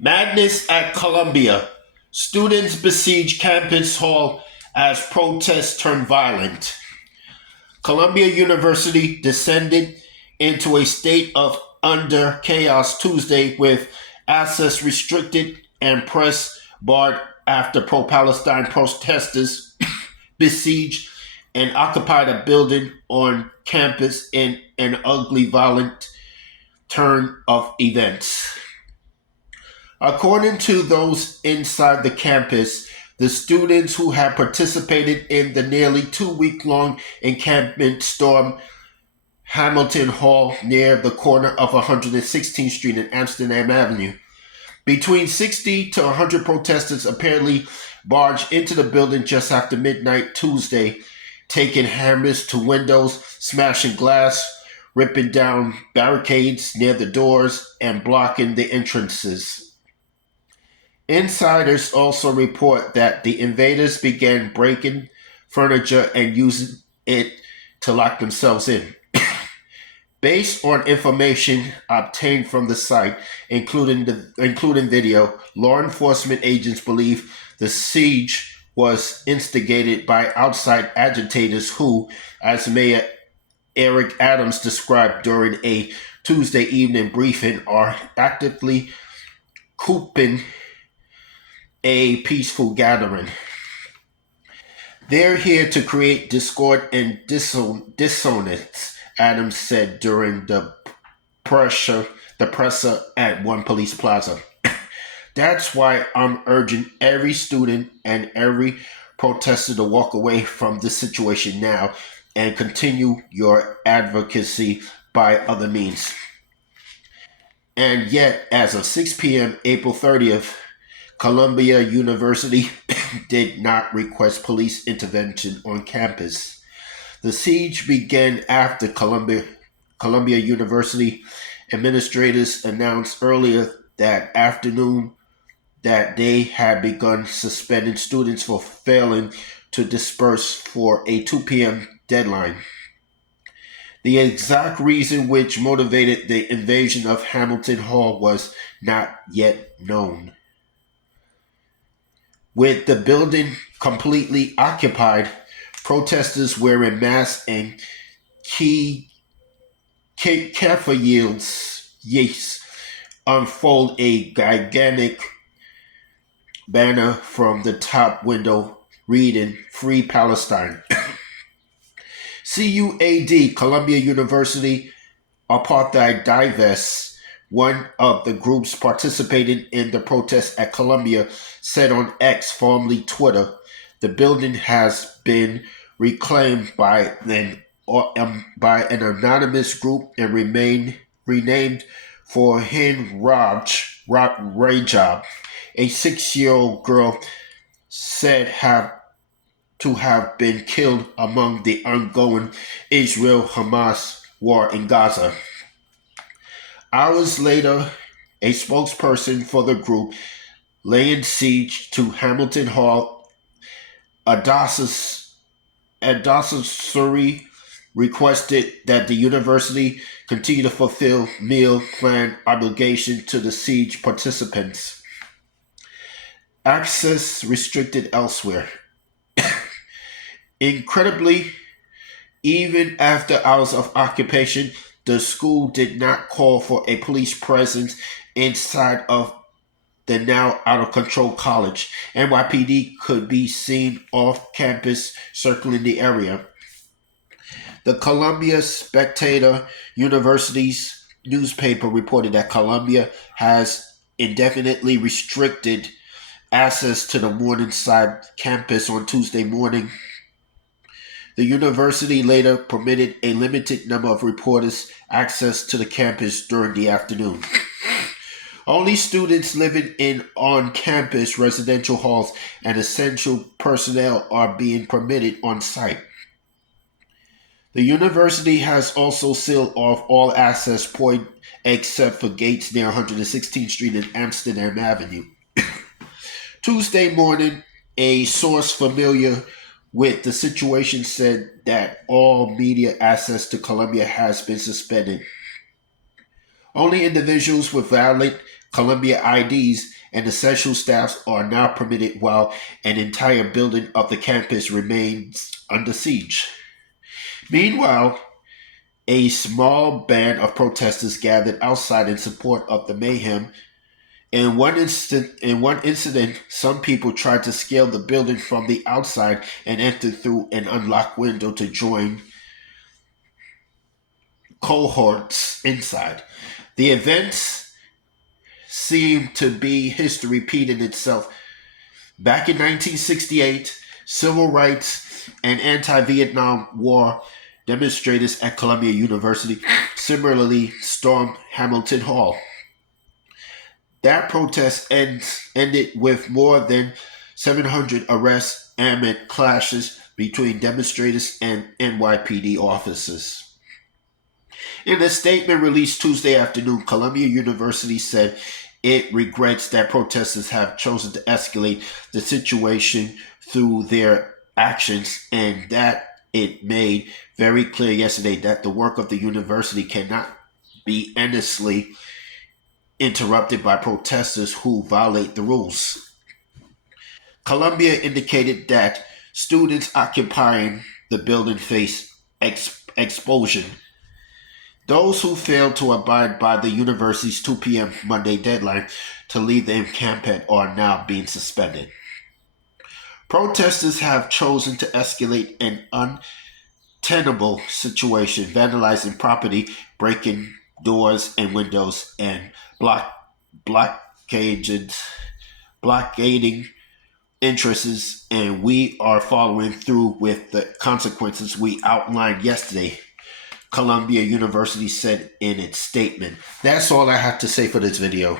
Madness at Columbia. Students besiege campus hall as protests turn violent. Columbia University descended into a state of under chaos Tuesday with access restricted and press barred after pro Palestine protesters besieged and occupied a building on campus in an ugly, violent turn of events. According to those inside the campus, the students who had participated in the nearly 2 week long encampment stormed Hamilton Hall near the corner of 116th Street and Amsterdam Avenue. Between 60 to 100 protesters apparently barged into the building just after midnight Tuesday, taking hammers to windows, smashing glass, ripping down barricades near the doors, and blocking the entrances. Insiders also report that the invaders began breaking furniture and using it to lock themselves in. Based on information obtained from the site, including video, law enforcement agents believe the siege was instigated by outside agitators who, as Mayor Eric Adams described during a Tuesday evening briefing, are actively cooping a peaceful gathering. They're here to create discord and dissonance, Adams said during the presser at one police plaza. That's why I'm urging every student and every protester to walk away from this situation now and continue your advocacy by other means. And yet, as of 6 p.m., April 30th, Columbia University did not request police intervention on campus. The siege began after Columbia University administrators announced earlier that afternoon that they had begun suspending students for failing to disperse for a 2 p.m. deadline. The exact reason which motivated the invasion of Hamilton Hall was not yet known. With the building completely occupied, protesters wearing masks and kefir yields unfold a gigantic banner from the top window reading Free Palestine. CUAD, Columbia University Apartheid Divests, one of the groups participating in the protest at Columbia, said on X, formerly Twitter, the building has been reclaimed by an anonymous group and renamed for Hind Rajab, a 6-year-old girl said to have been killed among the ongoing Israel-Hamas war in Gaza. Hours later, a spokesperson for the group laying siege to Hamilton Hall, Adasasuri, requested that the university continue to fulfill meal plan obligation to the siege participants. Access restricted elsewhere. Incredibly, even after hours of occupation, the school did not call for a police presence inside of the now out of control college. NYPD could be seen off campus circling the area. The Columbia Spectator University's newspaper reported that Columbia has indefinitely restricted access to the Morningside campus on Tuesday morning. The university later permitted a limited number of reporters access to the campus during the afternoon. Only students living in on-campus residential halls and essential personnel are being permitted on site. The university has also sealed off all access points except for gates near 116th Street and Amsterdam Avenue. Tuesday morning, a source familiar with the situation said that all media access to Columbia has been suspended. Only individuals with valid Columbia IDs and essential staffs are now permitted while an entire building of the campus remains under siege. Meanwhile, a small band of protesters gathered outside in support of the mayhem. In one incident, some people tried to scale the building from the outside and enter through an unlocked window to join cohorts inside. The events seem to be history repeating itself. Back in 1968, civil rights and anti-Vietnam War demonstrators at Columbia University similarly stormed Hamilton Hall. That protest ended with more than 700 arrests amid clashes between demonstrators and NYPD officers. In a statement released Tuesday afternoon, Columbia University said it regrets that protesters have chosen to escalate the situation through their actions and that it made very clear yesterday that the work of the university cannot be endlessly interrupted by protesters who violate the rules. Columbia indicated that students occupying the building face expulsion. Those who failed to abide by the university's 2 p.m. Monday deadline to leave the encampment are now being suspended. Protesters have chosen to escalate an untenable situation, vandalizing property, breaking doors and windows, and blockading, blockading interests, and we are following through with the consequences we outlined yesterday, Columbia University said in its statement. That's all I have to say for this video.